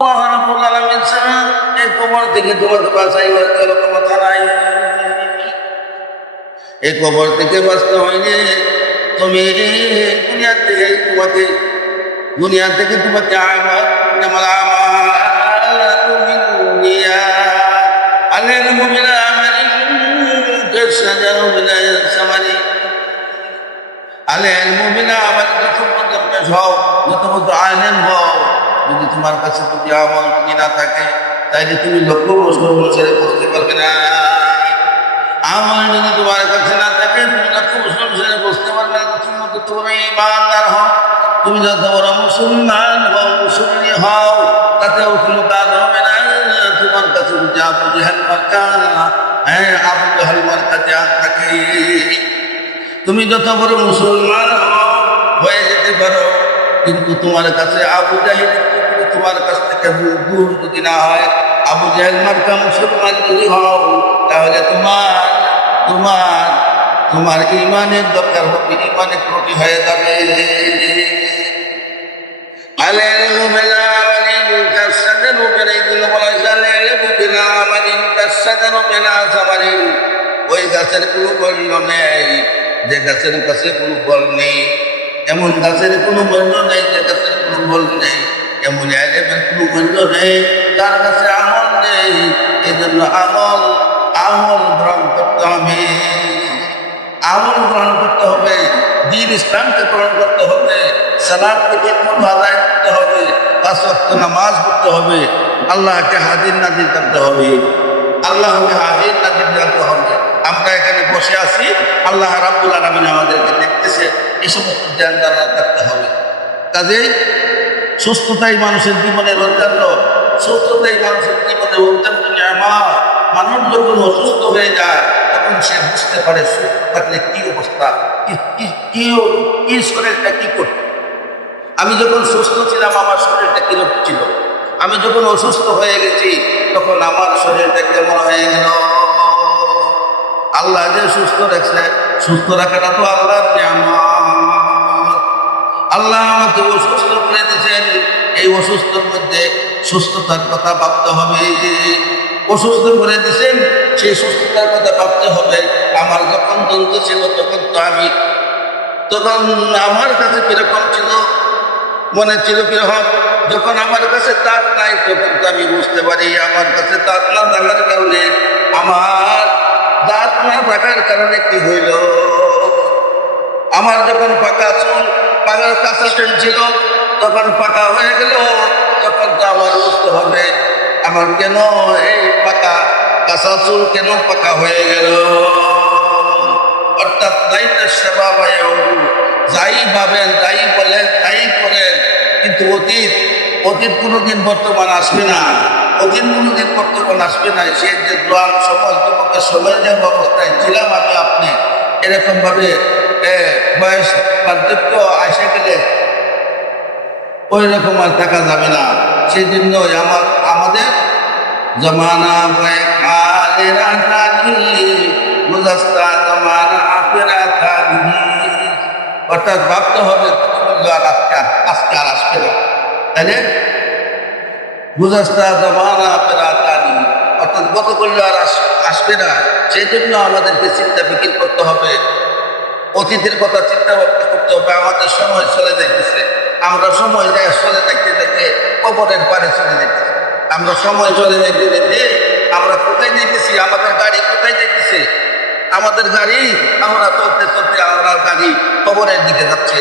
আল্লাহ রাব্বুল আলামিন ছাড়া এই কবর থেকে তোমাকে বাঁচাইবার কোনো ক্ষমতা নাই। এই কবর থেকে বাঁচতে হইলে তুমি দুনিয়া থেকে তোমাকে আমার আলের মুমিনা আমালিন কাশাজারু বিল সামারি আলের মুমিনা আমাকে সম্পর্কে পেশ হও, যত আলেম হও, যদি তোমার কাছে যদি আমল যদি না থাকে তাইলে তুমি লক্ষ বছর ছেড়ে বসতে পারবে না। আমল যদি তোমার কাছে না থাকে তুমি লক্ষ বছর ছেড়ে বসতে পারবে না। তুমি যত বড় ইমানদার হও, তুমি যত বড় মুসলমান হও, মুসলিম হও, তাতেও কোনো কাজ হবে না। তোমার কাছে যদি আবু জাহেল মার্কা, আবু জাহেল মার্কা যা থাকে, তুমি যত বড় মুসলমান হয়ে যেতে পারো, কিন্তু তোমার কাছে আবু জাহেল তোমার কাছ থেকে দূর যদি না হয়, আবু জাহেল মার্কা মুসলমান যদি হও, তাহলে তোমার তোমার তোমার ইমানের দরকার হবে, ইমানের ত্রুটি হয়ে যাবে। ওই গাছের কোনো মূল্য নেই যে গাছের কাছে কোনো ফল নেই, এমন গাছের কোনো মূল্য নেই যে গাছের কোনো ফল নেই, এমন আলেমের কোনো মূল্য নেই তার কাছে আমল নেই। এই জন্য আমল গ্রহণ করতে হবে, আমল গ্রহণ করতে হবে, দ্বীন ইসলামকে গ্রহণ করতে হবে, সালাতকে ঠিকমতো আদায় করতে হবে, 5 ওয়াক্ত নামাজ পড়তে হবে, আল্লাহকে হাজির নাজির করতে হবে, আল্লাহকে হাজির নাজির করতে হবে। আমরা এখানে বসে আছি, আল্লাহ রাব্বুল আলামিন আমাদেরকে দেখতেছে, এই সমস্ত জ্ঞান ধারণা থাকতে হবে। কাজেই সুস্থতাই মানুষের জীবনের অন্যান্য, সুস্থতাই মানুষের জীবনের অন্যান্য নিয়ামত। মানুষ যখন অসুস্থ হয়ে যায় তখন সে বুঝতে পারে সুস্থ থাকলে কি অবস্থা, কি শরীরটা কি করত। আমি যখন সুস্থ ছিলাম আমার শরীরটা কিরকম ছিল, আমি যখন অসুস্থ হয়ে গেছি তখন আমার শরীরটা কেমন হয়ে গেল। আল্লাহ যে সুস্থ রাখছে, সুস্থ রাখাটা তো আল্লাহর নিয়ামত। আল্লাহ আমাকে অসুস্থ করে দিয়েছেন, এই অসুস্থর মধ্যে সুস্থতার কথা ভাবতে হবে। অসুস্থ করে দিয়েছেন, সেই সুস্থতার কথা ভাবতে হবে। আমার যখন দন্ত ছিল তখন আমার কাছে কিরকম ছিল, মনে ছিল কিরকম। যখন আমার কাছে দাঁত নাই তখন তো আমি বুঝতে পারি আমার কাছে দাঁত না থাকার কারণে, আমার দাঁত না থাকার কারণে কি হইল। আমার যখন পাকা চুল, পাকার কাঁচা চুল ছিল তখন পাকা হয়ে গেল, তখন তো আমার বুঝতে হবে আমার কেন এই পাকা কাঁচা চুল কেন পাকা হয়ে গেল। অর্থাৎ সেবা যাই ভাবেন, যাই বলেন, তাই করেন, কিন্তু অতীত কোনোদিন বর্তমান আসবে না, অতীত কোনোদিন বর্তমান আসবে না। সে যে জোয়ান সমাজ যুবকের সময় যে অবস্থায় ছিলাম আমি আপনি, এরকম ভাবে বয়স বার্ধক্য আসে গেলে ওই রকম আর থাকা যাবে না। সেই জন্য আমাদের জমানা অর্থাৎ ভাবতে হবে আজকে আর আসবে না, তাই বুঝাস্তা জমানা পেরাতানি, অর্থাৎ গত করলে আর আসবে না। সেই জন্য আমাদেরকে চিন্তা ফিকির করতে হবে, অতীতের কথা চিন্তা ভাবনা করতে হবে। আমাদের সময় চলে যাইতেছে, আমরা সময় চলে দেখতে দেখতে কবরের পারে চলে যেতেছি। আমরা সময় চলে দেখতে দেখতে আমরা কোথায় যেতেছি, আমাদের গাড়ি কোথায় যেতেছে, আমাদের গাড়ি আমরা চলতে চলতে আমরা গাড়ি কবরের দিকে যাচ্ছে।